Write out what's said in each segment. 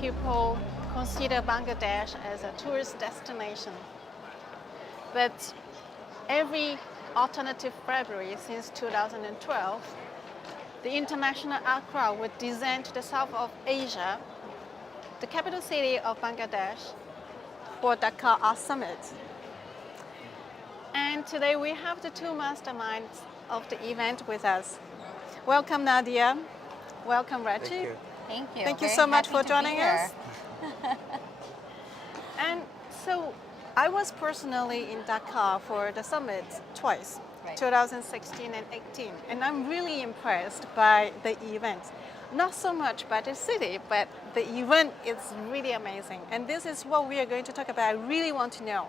people consider Bangladesh as a tourist destination. But every alternative February since 2012, the international art crowd would descend to the south of Asia, the capital city of Bangladesh, for Dhaka Art Summit. And today we have the two masterminds of the event with us. Welcome Nadia, welcome Rajeeb. Thank you. Thank you so much for joining us. And so I was personally in Dhaka for the summit twice, Right. 2016 and 18, and I'm really impressed by the event. Not so much by the city, but the event is really amazing. And this is what we are going to talk about. I really want to know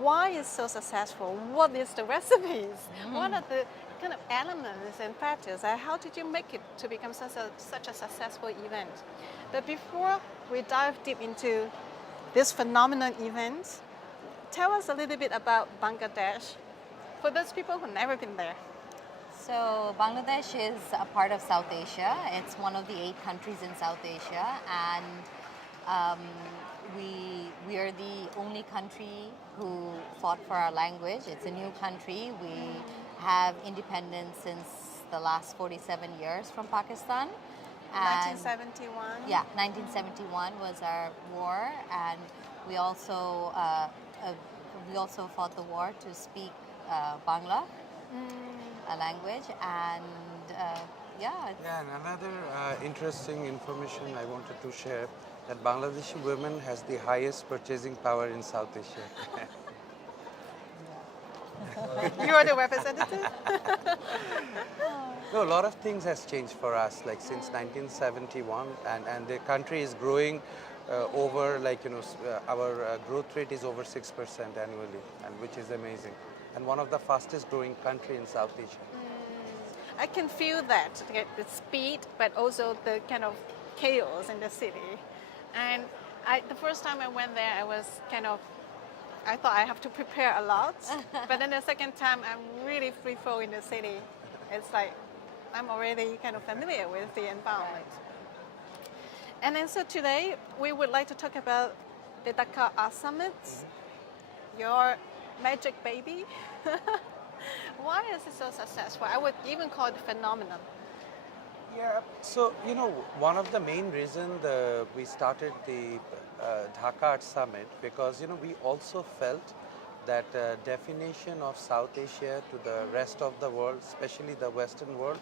why it's so successful. What is the recipes? What are the kind of elements and factors? How did you make it to become such a successful event? But before we dive deep into this phenomenal event, tell us a little bit about Bangladesh for those people who've never been there. So Bangladesh is a part of South Asia. It's one of the 8 countries in South Asia, and we are the only country who fought for our language. It's a new country. We have independence since the last 47 years from Pakistan. And 1971? Yeah, 1971 was our war, and we also fought the war to speak Bangla, a language, and and another interesting information I wanted to share, that Bangladeshi women has the highest purchasing power in South Asia. You are the representative? No, a lot of things has changed for us, like since 1971, and the country is growing over, our growth rate is over 6% annually, and which is amazing, and one of the fastest growing country in South Asia. I can feel that, the speed, but also the kind of chaos in the city. And the first time I went there, I thought I have to prepare a lot. But then the second time, I'm really free flow in the city. It's like I'm already kind of familiar with the environment. And then so today, we would like to talk about the Dhaka Art Summit, your magic baby. Why is it so successful? I would even call it phenomenon. Yeah, so one of the main reasons we started the Dhaka Art Summit, because we also felt that definition of South Asia to the rest of the world, especially the Western world,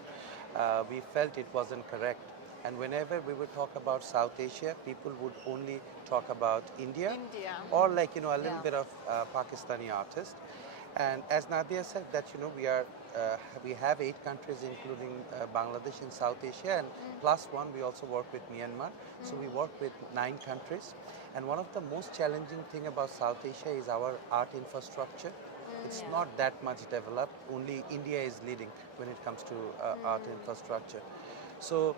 we felt it wasn't correct. And whenever we would talk about South Asia, people would only talk about India. Or a little bit of Pakistani artists. And as Nadia said, that we have 8 countries, including Bangladesh in South Asia, and plus one, we also work with Myanmar. So we work with 9 countries. And one of the most challenging thing about South Asia is our art infrastructure. It's not that much developed. Only India is leading when it comes to art infrastructure. So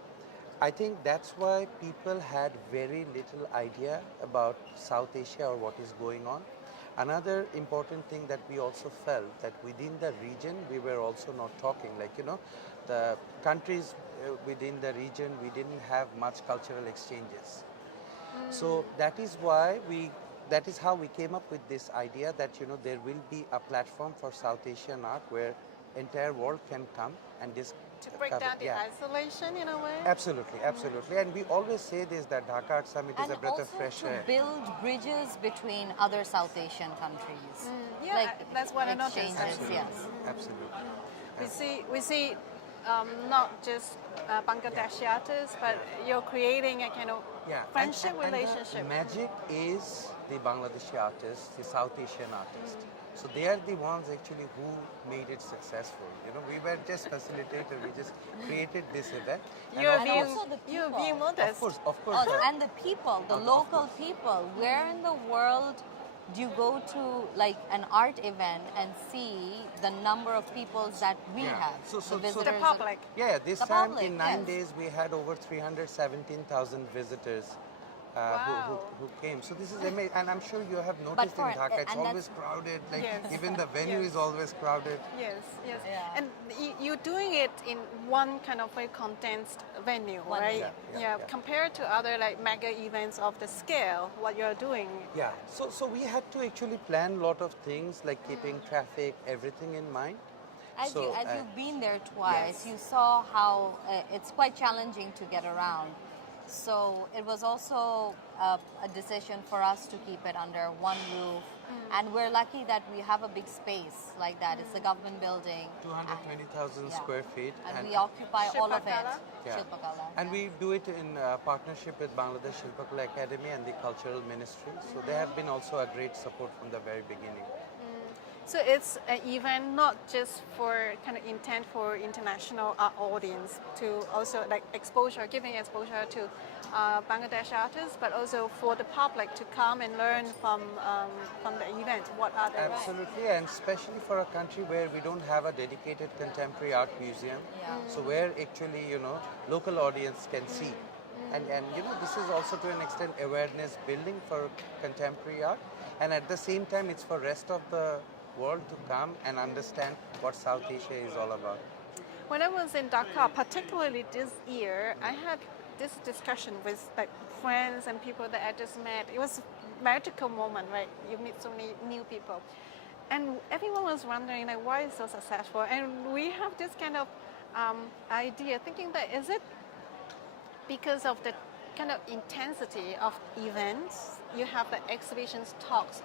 I think that's why people had very little idea about South Asia or what is going on. Another important thing that we also felt, that within the region we were also not talking, the countries within the region, we didn't have much cultural exchanges. So that is how we came up with this idea that there will be a platform for South Asian art where entire world can come and to break down the isolation in a way? Absolutely, absolutely. And we always say this, that Dhaka Art Summit is a breath of fresh air. And also to build bridges between other South Asian countries. That's what I noticed. Absolutely. Yes. Absolutely. We see not just Bangladeshi artists, but you're creating a kind of friendship relationship. And the magic is the Bangladeshi artists, the South Asian artists. So they are the ones actually who made it successful. We were just facilitator. We just created this event. You're being modest. Of course. And the people, the local people. Where in the world do you go to an art event and see the number of people that we have? So the public. This time in 9 days we had over 317,000 visitors Wow. who came. So this is amazing, and I'm sure you have noticed in for- Dhaka, it's and always crowded. Like Yes. even the venue Yes. is always crowded. Yes, yes. Yeah. And you're doing it in one kind of very condensed venue, One right? venue. Yeah. Compared to other like mega events of the scale, what you're doing. Yeah. So we had to actually plan a lot of things like keeping traffic, everything in mind. As, So, you've been there twice, Yes. you saw how it's quite challenging to get around. So it was also a decision for us to keep it under one roof. And we're lucky that we have a big space like that. It's the government building. 220,000 Yeah. square feet. And we occupy all of it. Shilpakala? Yeah. Shilpakala, And yeah. we do it in partnership with Bangladesh Shilpakala Academy and the Cultural Ministry. So they have been also a great support from the very beginning. So it's an event not just for kind of intent for international art audience to also like exposure, giving exposure to Bangladesh artists, but also for the public to come and learn from the event. What are they? Absolutely, and especially for a country where we don't have a dedicated contemporary art museum. Yeah. So where actually, local audience can see. And this is also to an extent awareness building for contemporary art. And at the same time, it's for rest of the world to come and understand what South Asia is all about. When I was in Dhaka, particularly this year, I had this discussion with like friends and people that I just met. It was a magical moment, right? You meet so many new people. And everyone was wondering like why it's so successful. And we have this kind of idea, thinking that is it because of the kind of intensity of events? You have the exhibitions, talks,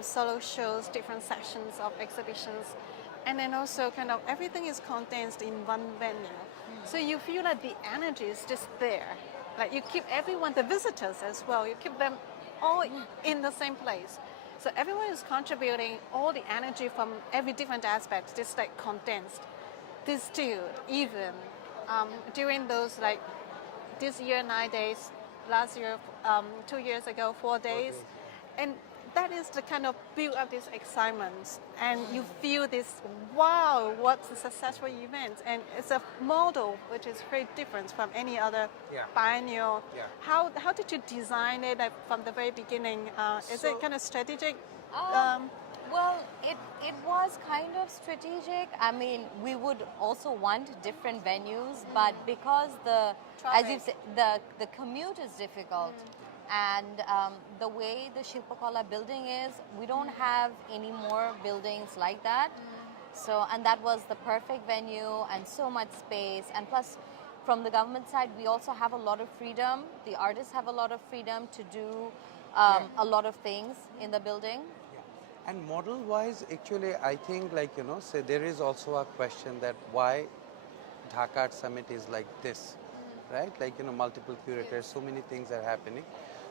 solo shows, different sessions of exhibitions, and then also kind of everything is condensed in one venue. So you feel like the energy is just there. Like you keep everyone, the visitors as well, you keep them all in the same place. So everyone is contributing all the energy from every different aspect, just like condensed, distilled, even during those like this year 9 days, last year 2 years ago 4 days, and that is the kind of build up this excitement, and you feel this wow, what's a successful event, and it's a model which is very different from any other biennial. Yeah. How did you design it like, from the very beginning? Is it kind of strategic? Well, it was kind of strategic. I mean, we would also want different venues, but because as you said, the commute is difficult, and the way the Shilpakala building is, we don't have any more buildings like that. So, and that was the perfect venue and so much space, and plus, from the government side, we also have a lot of freedom. The artists have a lot of freedom to do a lot of things in the building. And model-wise, actually, I think say there is also a question that why Dhaka Art Summit is like this, right? Like, multiple curators, so many things are happening.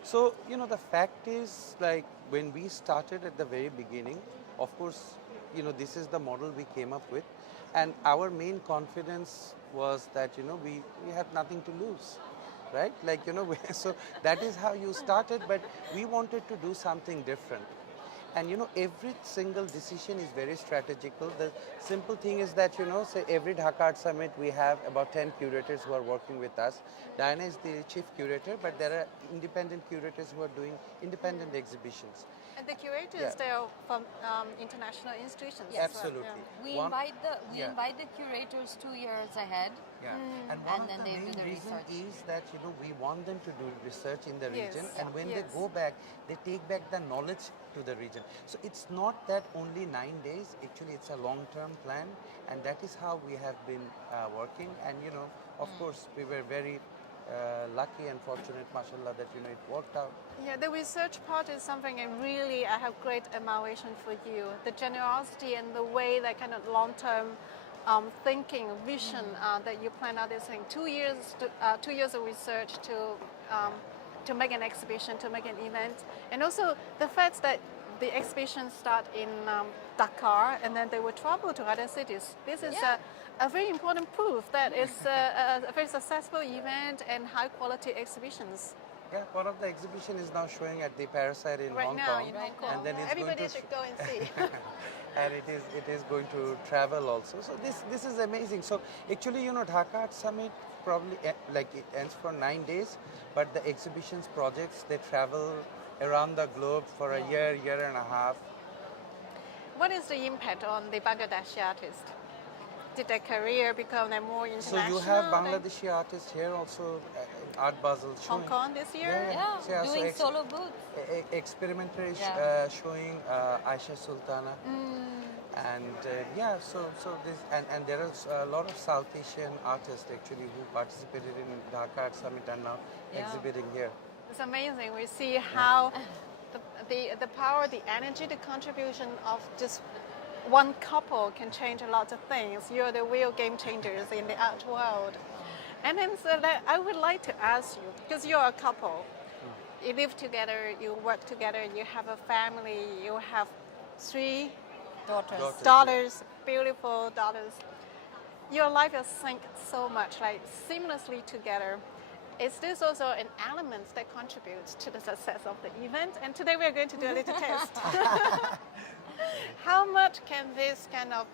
So, the fact is like when we started at the very beginning, of course, this is the model we came up with. And our main confidence was that, we had nothing to lose, right? Like, so that is how you started, but we wanted to do something different. And every single decision is very strategical. The simple thing is that, say every Dhaka Art Summit, we have about 10 curators who are working with us. Diana is the chief curator, but there are independent curators who are doing independent exhibitions. And the curators, they are from international institutions. Yes. as well. Absolutely. We One- invite the Yeah. invite the curators 2 years ahead. Yeah. And And one then of the they do main the reason research. is that we want them to do research in the Yes. region, and when Yes. they go back, they take back the knowledge to the region. So it's not that only 9 days. Actually, it's a long-term plan, and that is how we have been working. And of course, we were very lucky and fortunate, mashallah, that it worked out. Yeah, the research part is something I have great admiration for you. The generosity and the way that kind of long-term thinking, vision that you plan out this thing. 2 years, 2 years of research to make an exhibition, to make an event, and also the fact that the exhibition start in Dakar and then they will travel to other cities. This is a very important proof that it's a very successful event and high quality exhibitions. Yeah, one of the exhibition is now showing at the Parasite in Right Hong now Kong. in Hong Kong. And then it's Everybody going to should go and see. and it is going to travel also. So this is amazing. So actually, you know, Dhaka Art Summit probably like it ends for 9 days, but the exhibitions projects they travel around the globe for a year and a half. What is the impact on the Bangladeshi artist? Did their career become more So international? you have Bangladeshi artists here also in Art Basel showing. Hong Kong this year? Yeah, So doing solo booths. Experimentary Yeah. showing Aisha Sultana. And so this and there are a lot of South Asian artists actually who participated in Dhaka Art Summit and now exhibiting here. It's amazing. We see how the power, the energy, the contribution of just one couple can change a lot of things. You're the real game changers in the art world. And then so that I would like to ask you, because you're a couple, you live together, you work together, you have a family, you have 3 Daughters. daughters, beautiful daughters. Your life is synced so much, like seamlessly together. Is this also an element that contributes to the success of the event? And today we're going to do a little test. How much can this kind of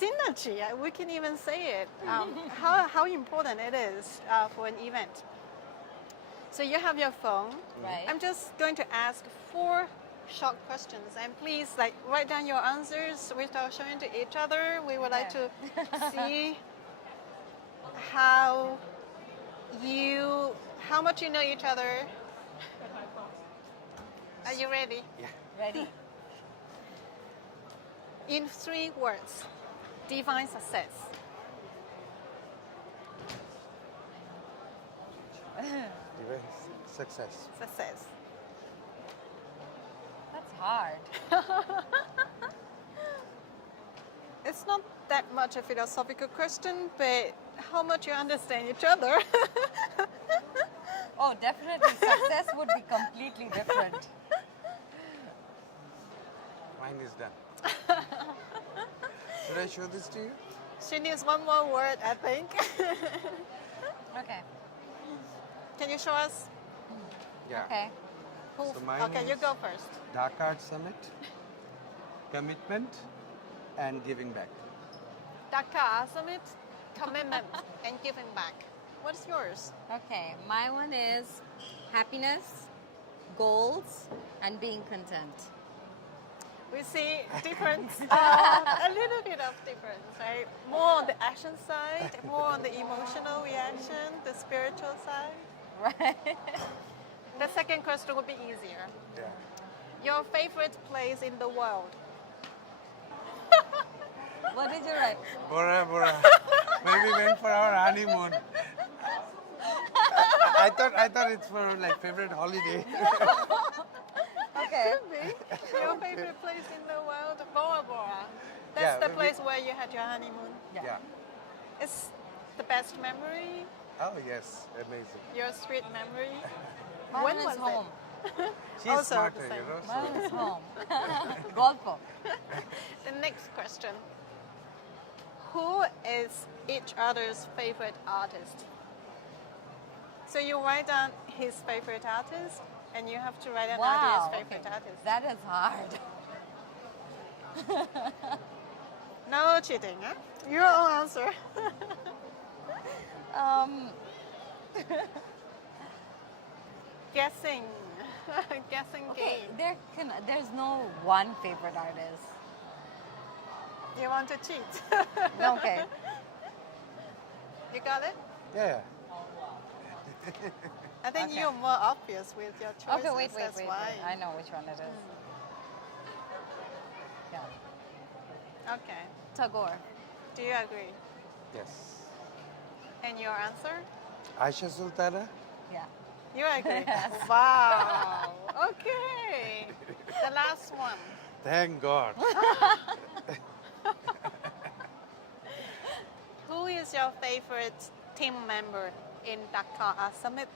synergy, we can even say it, how important it is for an event? So you have your phone. Right. I'm just going to ask 4 short questions, and please write down your answers without showing to each other. We would like to see how much you know each other. Are you ready? Yeah. Ready? In 3 words, define success. Success. Success. That's hard. It's not that much a philosophical question, but how much you understand each other. Oh, definitely. Success would be completely different. Mine is done. Should I show this to you? She needs one more word, I think. Okay. Can you show us? Yeah. Okay. So mine Okay, you is go first. Dhaka Art Summit, commitment, and giving back. Dhaka Art Summit, commitment, and giving back. What's yours? Okay. My one is happiness, goals, and being content. We see difference, a little bit of difference, right? More on the action side, more on the emotional reaction, the spiritual side. Right. The second question will be easier. Yeah. Your favorite place in the world? What did you write? Bora Bora. Maybe went for our honeymoon. I thought it's for like favorite holiday. Okay. Could be. Your favorite place in the world, Bora Bora. That's Yeah, the we- place where you had your honeymoon. Yeah. It's the best memory, Oh yes, amazing. your sweet memory. Mine When is was it? home. She's Also smarter, the same. you know. Mine So is home. Golfo. The next question. Who is each other's favorite artist? So you write down his favorite artist, and you have to write down Nadia's Wow. favorite Okay. artist. That is hard. No cheating, huh? Your own answer. Guessing. Guessing Okay, game. there's no one favorite artist. You want to cheat? Okay. You got it? yeah. I think Okay. you're more obvious with your choices. Okay, wait. That's why. I know which one it is. Yeah. Okay. Tagore. Do you agree? Yes. And your answer? Aisha Sultana. Yeah. You agree? Yes. Wow. Okay. The last one. Thank God. Who is your favorite team member in Dhaka Art Summit?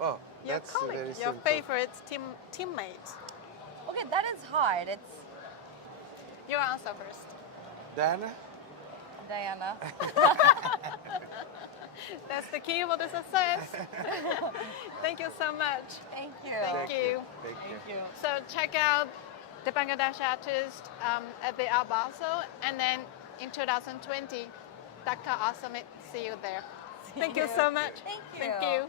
Oh, Your that's colleague, very your simple. favorite teammate. Okay, that is hard. It's Your answer first. Diana. Diana. That's the key for the success. Thank you so much. Thank you. Thank you. Thank you. Thank you. So check out the Bangladesh artist at the Art Basel, and then in 2020, Dhaka Art Summit. See you there. Thank you so much. Thank you. Thank you.